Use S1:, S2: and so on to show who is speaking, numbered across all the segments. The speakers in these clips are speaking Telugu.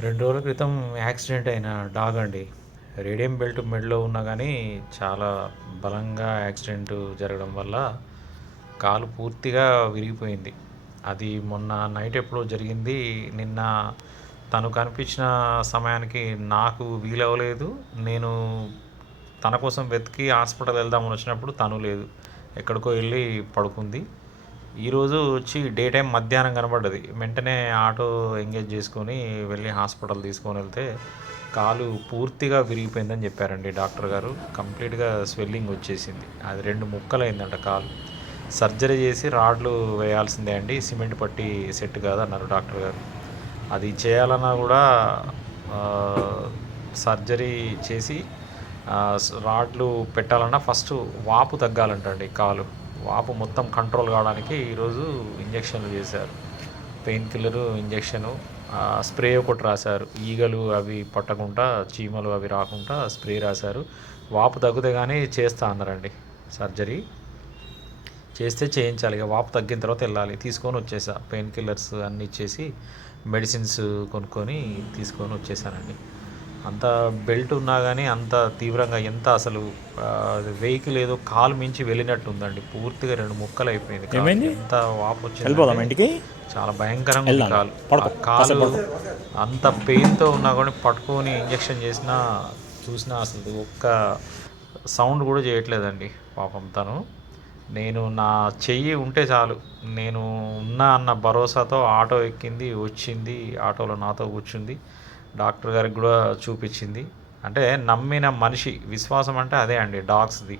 S1: రెండు రోజుల క్రితం యాక్సిడెంట్ అయిన డాగ్ అండి. రేడియం బెల్ట్ మెడలో ఉన్నా కానీ చాలా బలంగా యాక్సిడెంట్ జరగడం వల్ల కాలు పూర్తిగా విరిగిపోయింది. అది మొన్న నైట్ ఎప్పుడో జరిగింది. నిన్న తను కనిపించిన సమయానికి నాకు వీలవ్వలేదు. నేను తన కోసం వెతికి హాస్పిటల్ వెళ్దామని వచ్చినప్పుడు తను లేదు. ఎక్కడికో వెళ్ళి పడుకుంది. ఈరోజు వచ్చి డే టైం మధ్యాహ్నం కనబడ్డది. వెంటనే ఆటో ఎంగేజ్ చేసుకొని వెళ్ళి హాస్పిటల్ తీసుకొని వెళ్తే కాలు పూర్తిగా విరిగిపోయిందని చెప్పారండి డాక్టర్ గారు. కంప్లీట్గా స్వెల్లింగ్ వచ్చేసింది. అది రెండు ముక్కలైందంట కాలు. సర్జరీ చేసి రాడ్లు వేయాల్సిందే అండి. సిమెంట్ పట్టి సెట్ కాదన్నారు డాక్టర్ గారు. అది చేయాలన్నా కూడా సర్జరీ చేసి రాడ్లు పెట్టాలన్నా ఫస్ట్ వాపు తగ్గాలంటండి కాలు. వాపు మొత్తం కంట్రోల్ కావడానికి ఈరోజు ఇంజక్షన్లు చేశారు. పెయిన్ కిల్లరు ఇంజక్షను స్ప్రే ఒకటి రాశారు. ఈగలు అవి పట్టకుండా చీమలు అవి రాకుండా స్ప్రే రాశారు. వాపు తగ్గితే కానీ చేస్తా అన్నారండి సర్జరీ. చేస్తే చేయించాలి. ఇక వాపు తగ్గిన తర్వాత వెళ్ళాలి. తీసుకొని వచ్చేసా. పెయిన్ కిల్లర్స్ అన్నీ ఇచ్చేసి మెడిసిన్స్ కొనుక్కొని తీసుకొని వచ్చేసానండి. అంత బెల్ట్ ఉన్నా కానీ అంత తీవ్రంగా ఎంత అసలు వెహికల్ ఏదో కాలు మించి వెళ్ళినట్టు ఉందండి పూర్తిగా రెండు ముక్కలు అయిపోయింది? ఎంత వాపు వచ్చింది చాలా భయంకరంగా. కాలు. కాలు అంత పెయిన్తో ఉన్నా కూడా పట్టుకొని ఇంజక్షన్ చేసినా చూసినా అసలు ఒక్క సౌండ్ కూడా చేయట్లేదండి పాపం తను. నేను నా చెయ్యి ఉంటే చాలు. నేను ఉన్నా అన్న భరోసాతో ఆటో ఎక్కింది వచ్చింది ఆటోలో నాతో కూర్చుంది. డాక్టర్ గారికి కూడా చూపించింది. అంటే నమ్మిన మనిషి విశ్వాసం అంటే అదే అండి డాగ్స్ది.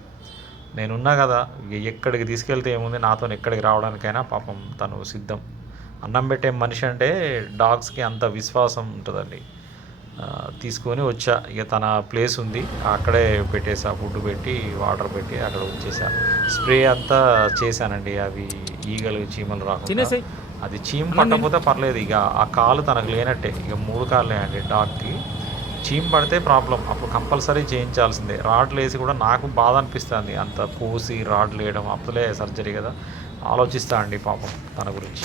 S1: నేనున్నా కదా ఇక ఎక్కడికి తీసుకెళ్తే ఏముంది నాతో ఎక్కడికి రావడానికైనా పాపం తను సిద్ధం. అన్నం పెట్టే మనిషి అంటే డాగ్స్కి అంత విశ్వాసం ఉంటుందండి. తీసుకొని వచ్చా. ఇక తన ప్లేస్ ఉంది అక్కడే పెట్టేసా. ఫుడ్ పెట్టి వాటర్ పెట్టి అక్కడ వచ్చేసా స్ప్రే అంతా చేశానండి అవి ఈగలు చీమలు రాకుండా. అది చీమ పట్టకపోతే పర్లేదు ఇక ఆ కాలు తనకు లేనట్టే ఇక మూడు కాళ్ళే అండి డాగ్కి చీమ పడితే ప్రాబ్లం అప్పుడు కంపల్సరీ చేయించాల్సిందే. రాడ్లు వేసి కూడా నాకు బాధ అనిపిస్తుంది అంత పోసి రాడ్లు వేయడం అప్పులే సర్జరీ కదా. ఆలోచిస్తా అండి పాపం తన గురించి.